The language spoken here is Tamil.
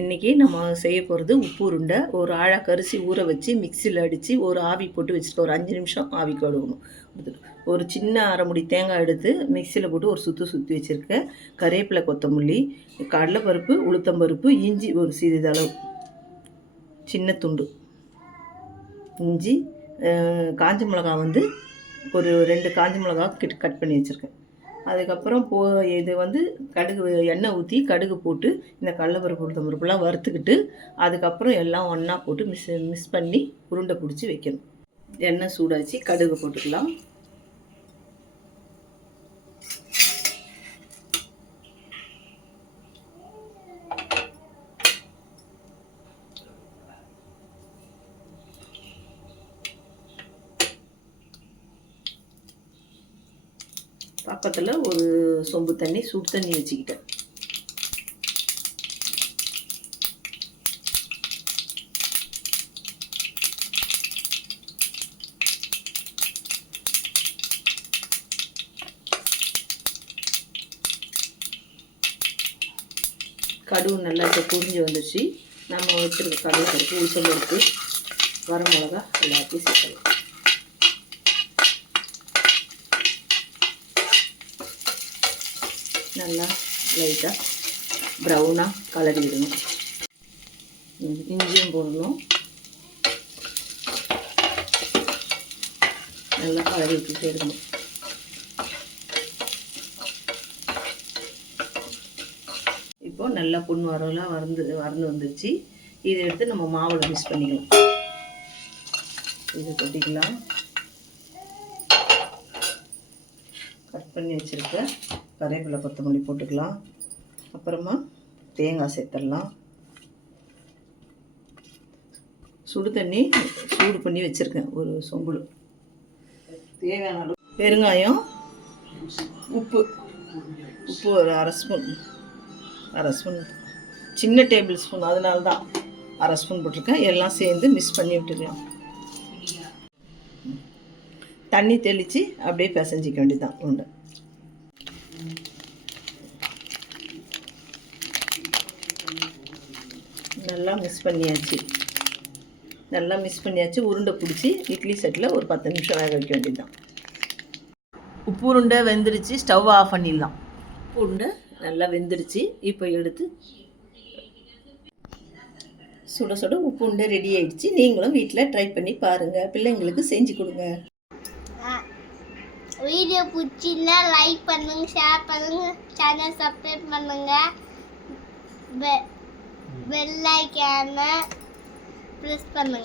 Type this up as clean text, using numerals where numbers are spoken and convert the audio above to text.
இன்றைக்கி நம்ம செய்ய போகிறது உப்பு உருண்டை. ஒரு ஆழக்கரிசி ஊற வச்சு மிக்சியில் அடித்து ஒரு ஆவி போட்டு வச்சுருக்கேன். ஒரு 5 நிமிஷம் ஆவி கழுவணும். ஒரு சின்ன அரை முடி தேங்காய் எடுத்து மிக்சியில் போட்டு ஒரு சுற்றி வச்சுருக்கேன். கருவேப்பிலை, கொத்தமல்லி, கடலைப்பருப்பு, உளுத்தம்பருப்பு, இஞ்சி ஒரு சிறிதளவு, சின்ன துண்டு இஞ்சி, காஞ்ச மிளகா ஒரு 2 காஞ்ச மிளகா கட் பண்ணி வச்சுருக்கேன். அதுக்கப்புறம் இது கடுகு, எண்ணெய் ஊற்றி கடுகு போட்டு இந்த கடலைப்பருப்பு, உளுத்தம்பருப்புலாம் வறுத்துக்கிட்டு அதுக்கப்புறம் எல்லாம் ஒன்றா போட்டு மிக்ஸ் பண்ணி உருண்டை பிடிச்சி வைக்கணும். எண்ணெய் சூடாச்சு, கடுகு போட்டுக்கலாம். பக்கத்தில் ஒரு சொம்பு தண்ணி, சுடு தண்ணி வச்சுக்கிட்டேன். கடுகு நல்லா இப்போ புரிஞ்சு வந்துடுச்சு. நம்ம வச்சுருக்க கடலைப்பருப்பு, உளுத்தம்பருப்பு, வரமிளகா எல்லாத்தையும் சேர்க்கலாம். நல்லா லைட்டாக ப்ரௌனாக கலரி விடணும். இஞ்சியும் போடணும். நல்லா கலரி விட்டுட்டே இருக்கணும். இப்போ நல்லா புண் வரலாம் வறந்து வந்துடுச்சு. இதை எடுத்து நம்ம மாவில் மிக்ஸ் பண்ணிக்கலாம். இதை கொட்டிக்கலாம். கட் பண்ணி வச்சுருக்க கருவேப்பிலை, கொத்தமல்லி போட்டுக்கலாம். அப்புறமா தேங்காய் சேர்த்துடலாம். சுடு தண்ணி சூடு பண்ணி வச்சுருக்கேன் ஒரு சொம்புல. தேவையான அளவு பெருங்காயம், உப்பு ஒரு அரை ஸ்பூன், சின்ன டேபிள் ஸ்பூன், அதனால தான் அரை ஸ்பூன் போட்டிருக்கேன். எல்லாம் சேர்ந்து மிக்ஸ் பண்ணி விட்டுக்கலாம். தண்ணி தெளித்து அப்படியே பிசைஞ்சிக்க வேண்டியதுதான் உருண்டை. நல்லா மிக்ஸ் பண்ணியாச்சு. உருண்டை பிடிச்சி இட்லி செட்டில் ஒரு 10 நிமிஷம் வேக வைக்க வேண்டியதுதான். உப்பு உருண்டை வெந்துடுச்சு. ஸ்டவ் ஆஃப் பண்ணிடலாம். உப்பு உருண்டை நல்லா வெந்துடுச்சு. இப்போ எடுத்து சுட சுட உப்பு உருண்டை ரெடி ஆகிடுச்சு. நீங்களும் வீட்டில் ட்ரை பண்ணி பாருங்கள். பிள்ளைங்களுக்கு செஞ்சு கொடுங்க. வீடியோ பிடிச்சிருந்தா லைக் பண்ணுங்க, ஷேர் பண்ணுங்க, சேனல் சப்ஸ்கிரைப் பண்ணுங்க, பெல் ஐகானை ப்ரெஸ் பண்ணுங்க.